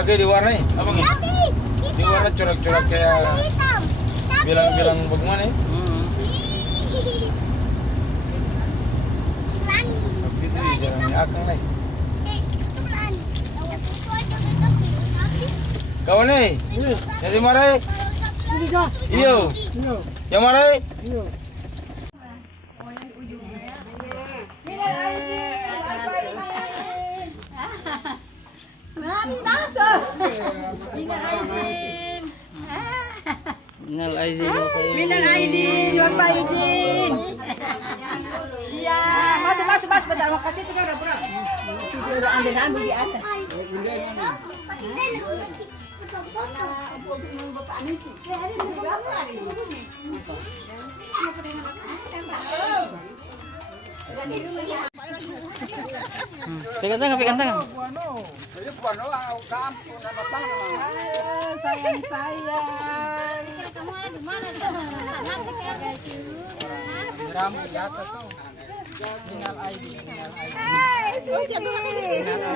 lagi diwarnai apa nih? Diwarna corak-corak kayak bilang-bilang bagaimana ya? Tapi itu jarang akang lagi. Kawan nih, jadi marai? Iyo, yang marai? Iyo. Minal aizin. Minal aidin, wal faizin. Iya, masuk bentar makasih tuh udah bro. Udah ambil di atas. Pegang tangan. Sayang. Rambut di atas tuh. Minal aidin.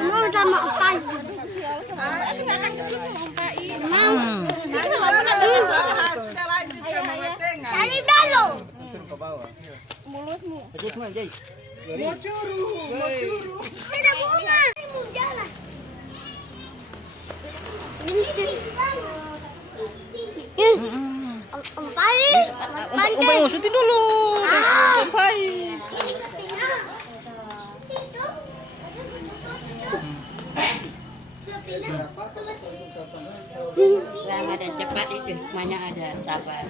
Mau sama Opai. Cari dalo. Ke bawah. Mulutmu. Terus mah, Jay. Mau curu. Ada bunga. Mau jalan. Ompai. Umpai ngusutin dulu. Umpai. Lama dan cepat itu hikmahnya ada, sabar.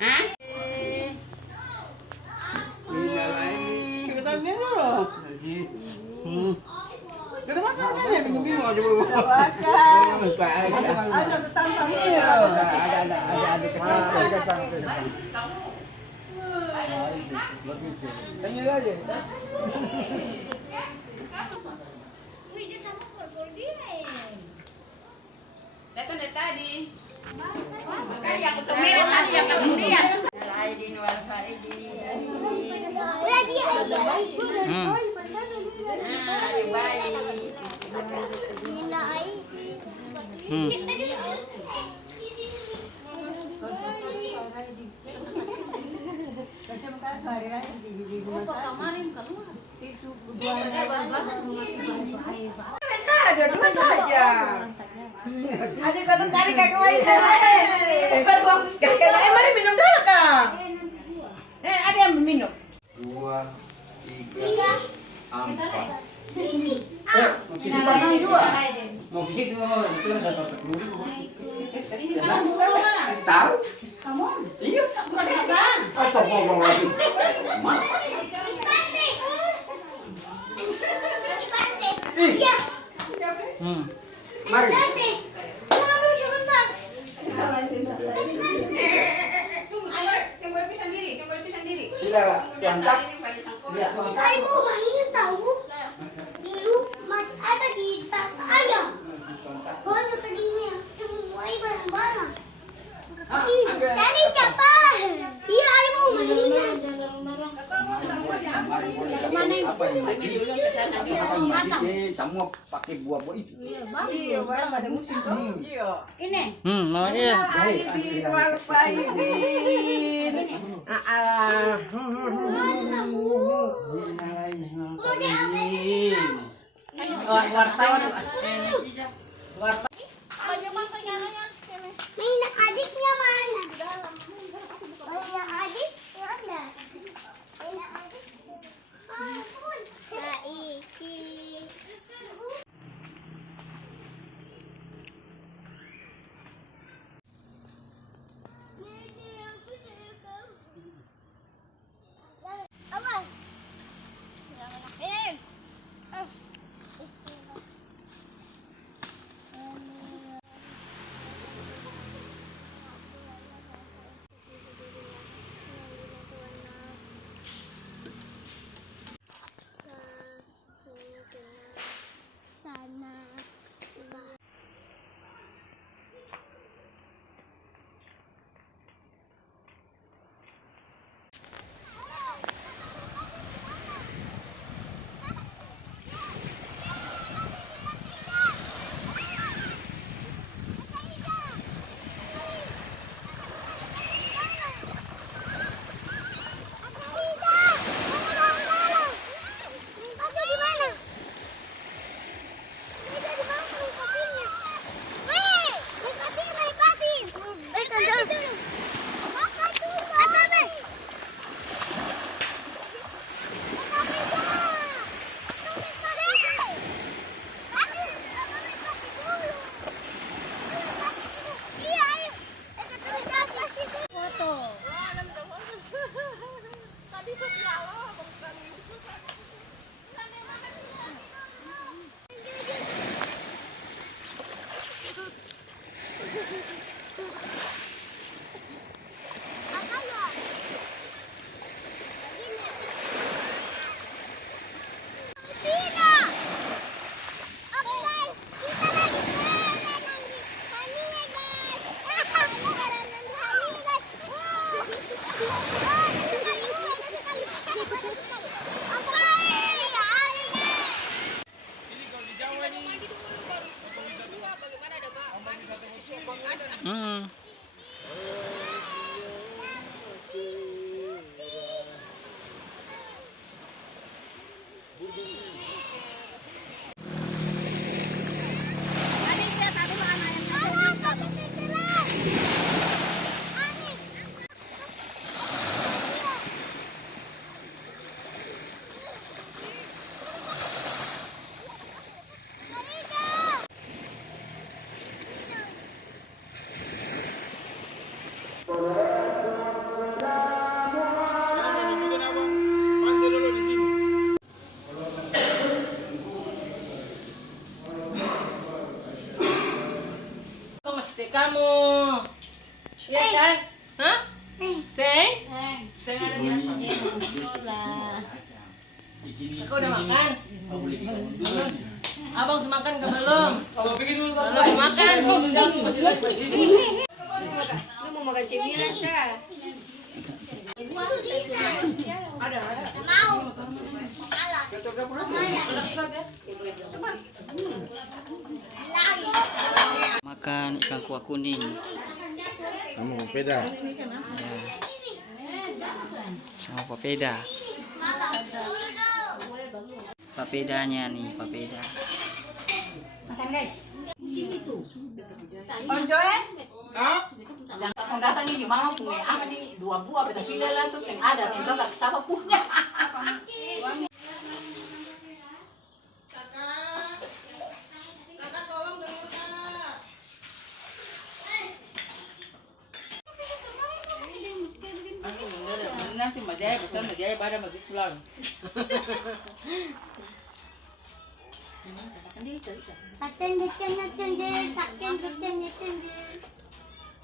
Hah? Datang dari tadi. Makanya yang semerah tadi yang kamu lihat. Aidin wal faizin. Lagi aja. Baik. Nilai. Kemarin keluar. Ada dua saja. Ada kadang kali kakak main mari minum dulu kak. Ada yang minum. 2, 3, 4. Mau gitu mau itu kan satu peduli. Tahu? Kamu? Iya. Astagfirullahaladzim. Iya. Mari. Tunggu dulu sebentar. Sila diangkat. Lihat. Ibu ingin tahu. Dulu masih ada di tas ayam. Banyak tadinya. Semuanya barang-barang. Cari cepat. Iya, ibu mainnya. Mana yang semua pakai buah-buah itu. Iya, barang pada musim tuh. Iya. Ini. Namanya. Aidin wal faizin. Wartawan. Mainan adiknya mana? Mainan adik mana? Mainan adik. Ampun. Nah, iki. Apa? Jangan bikin abang pantai dulu di sini. Mesti kamu. Iya kan? Hah? Seng? Seng ada di atas. Aku udah makan. Abang semakan ke belum? Belum makan. Lu mau makan cemilan, Sa? Ada. Mau. Makan ikan kuah kuning. Sama papeda. Sama papeda. Papedanya nih, papeda. Makan, guys. Onjo ya? Hah? Yang datang ini gimana punya? Apa nih? 2 buah beta pilih lah terus yang ada, yang enggak apa punya. Nanti Majaya besar Majaya pada masih pulang.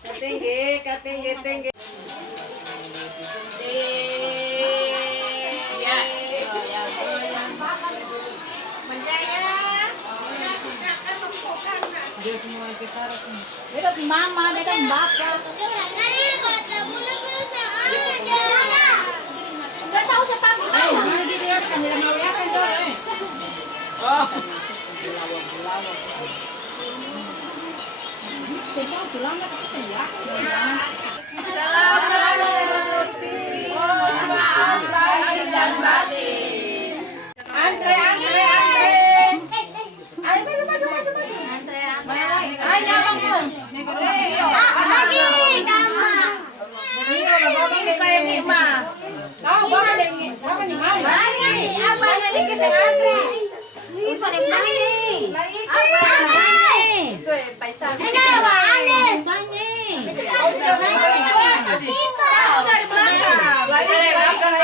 Katengge. Ya. Dia semua kita dia kan mama, dia kan bapak. Enggak tahu saya tahu. Ini dia kan dia mau ya kan tuh. Oh. Saya pulang enggak saya. Antre. Ayo maju. Antre. Ayo abang pun. Lagi sama. Ini kayak Mima. Kau bawa lagi. Siapa nih mau? Lagi. Apa lagi ke antri? Ini pada lagi. Apa lagi? Itu paisan. Ini apa? Angin. Dari belakang. Dari belakang.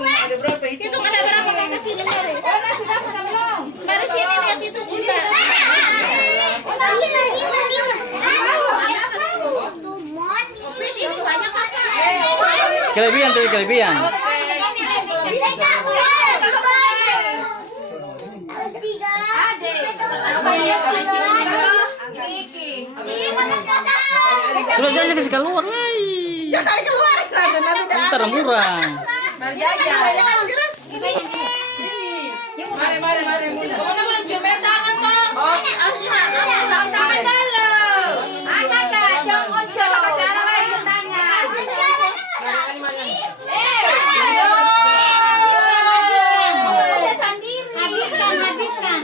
Ada berapa itu? Itu ada berapa ke sini dari? Oh, sudah belum. Dari sini lihat itu bunda. Kelebihan. Sudah jangan kasih keluar lagi. Jangan keluar. Ntar murah. Mari. Kamu mau cium tangan toh? Oke, Tangan dulu. Angkat jangan onco. Kasih anak lagi tanya. Habiskan.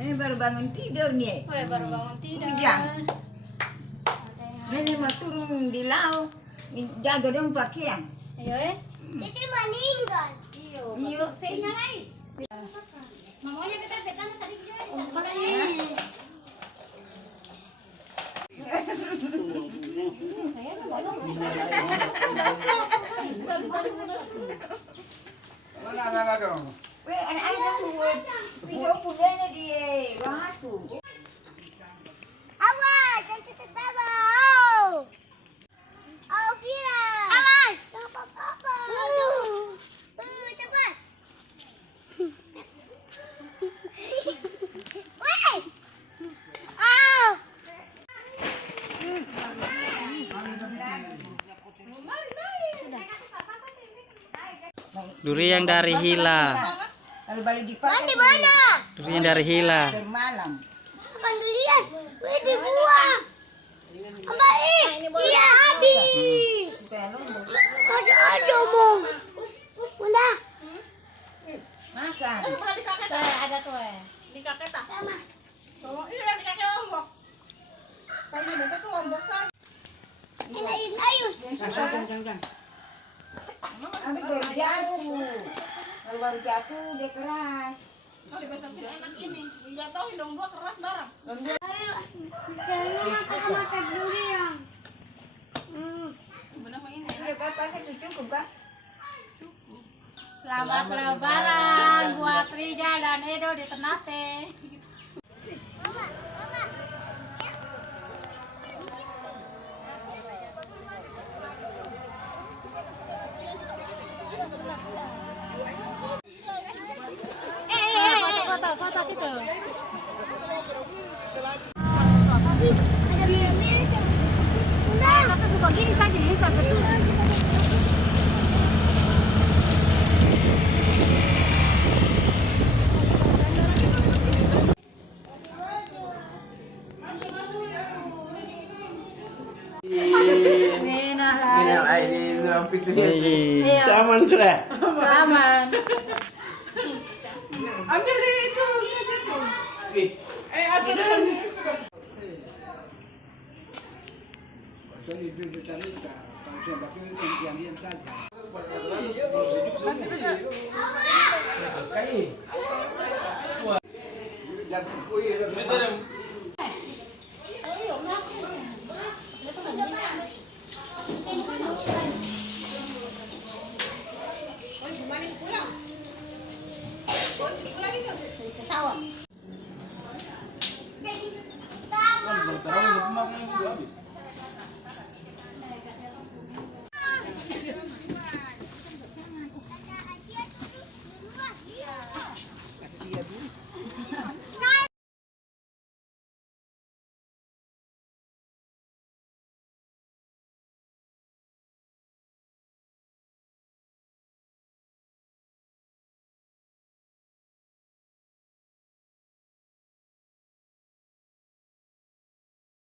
Ini baru bangun tidur nih. Baru bangun tidur. Hujan. Ini mau turun di laut. Jaga dong pakaian. Ayo Itu meninggal. Iya. Saya nyalain. Mamanya kita tadi juga. Mana dong? Weh, anak-anak tuh. Video pudanya dia. Waktu. Awas, jangan tertawa. Alvira. Awas. Cepat. Cepat. Weh. Oh. Durian dari Hila. Kalau balik dipakai. Di mana? Durian dari Hila. Malam. Makan durian. Wih, dibuang. Kembali. Iya, habis. Aja mau. Bunda. Makan. Ada tuh eh. Di kakek tak. Tolong ini di kakek Lombok. Kami minta tuh Lombok kan. Ini ayo. Jangan. Ambil baru jatuh. Kalau baru jatuh dia keras. Oh, dibesokin enak ini. Dijatuhin dong dua keras barang. Ayo. Jangan makan durian. Benar mah ini. Udah pakai cukup, Pak. Selamat Lebaran buat Rijal dan Edo di Ternate. Foto situ. Ada mirip-mirip. Bunda, aku suka gini saja ya, sampai tuh. Minal aidin wal fitrin. Iya. Aman sudah. Selamat. Ambil deh itu saja tuh. Ada Ke sawah. Kan tahu